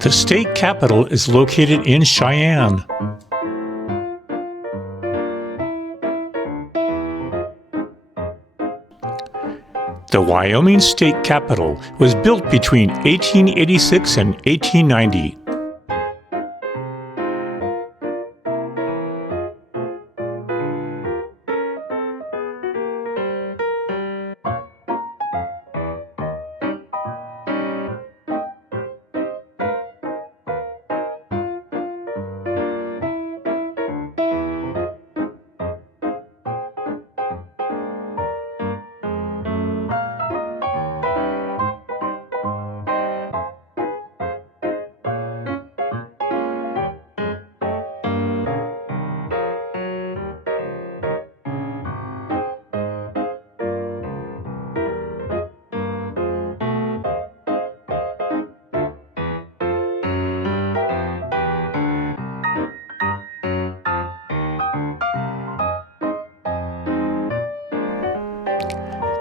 The state capital is located in Cheyenne. The Wyoming state capitol was built between 1886 and 1890.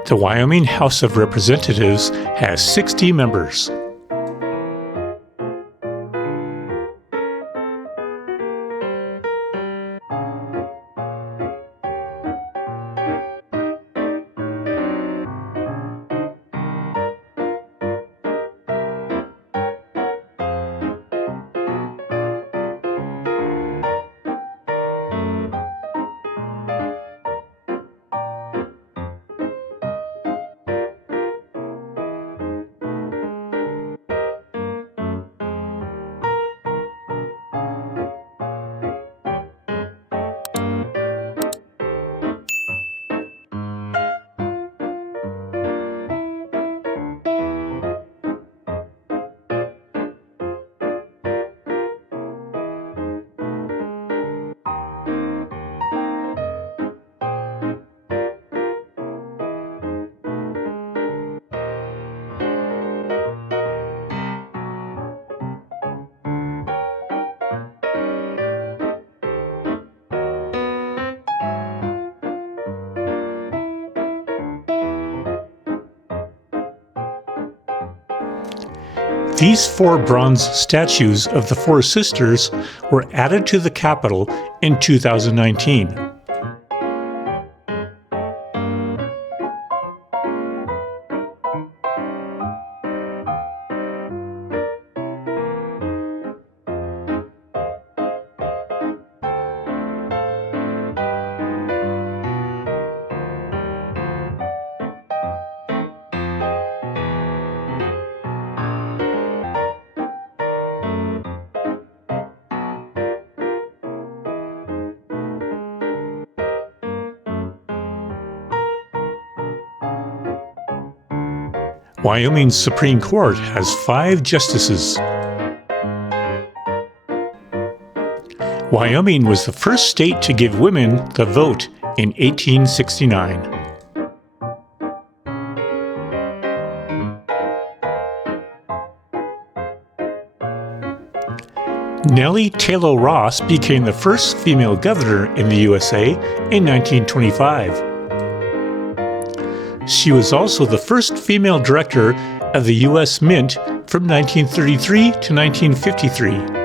The Wyoming House of Representatives has 60 members. These 4 bronze statues of the 4 sisters were added to the Capitol in 2019. Wyoming's Supreme Court has 5 justices. Wyoming was the first state to give women the vote in 1869. Nellie Taylor Ross became the first female governor in the USA in 1925. She was also the first female director of the U.S. Mint from 1933 to 1953.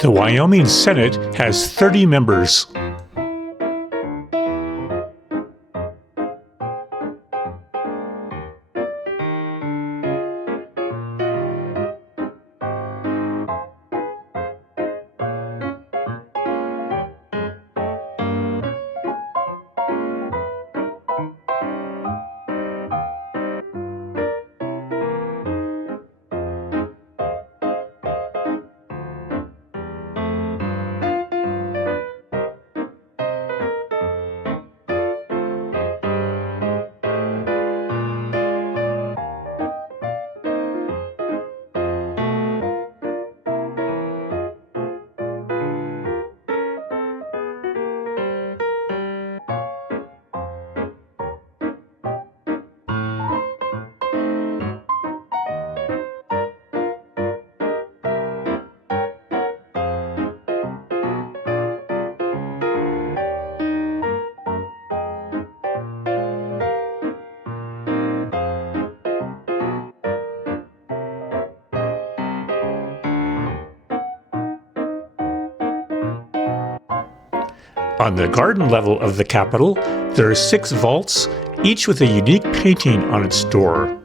The Wyoming Senate has 30 members. On the garden level of the Capitol, there are 6 vaults, each with a unique painting on its door.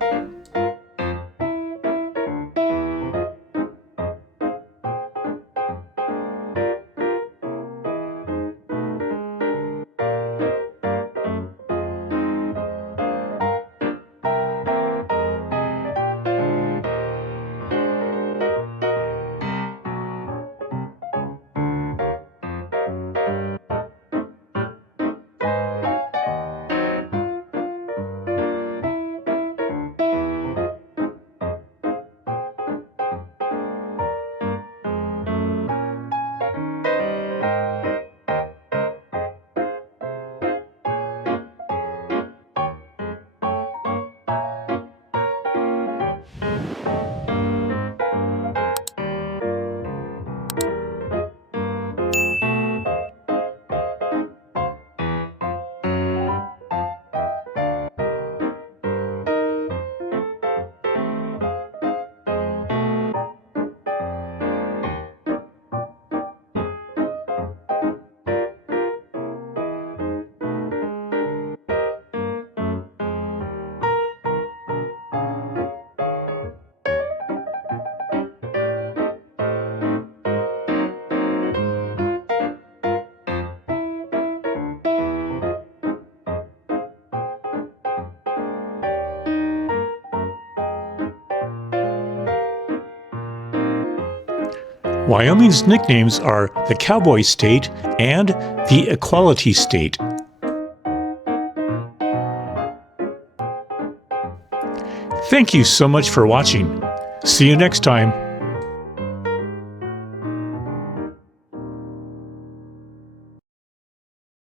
Wyoming's nicknames are the Cowboy State and the Equality State. Thank you so much for watching. See you next time.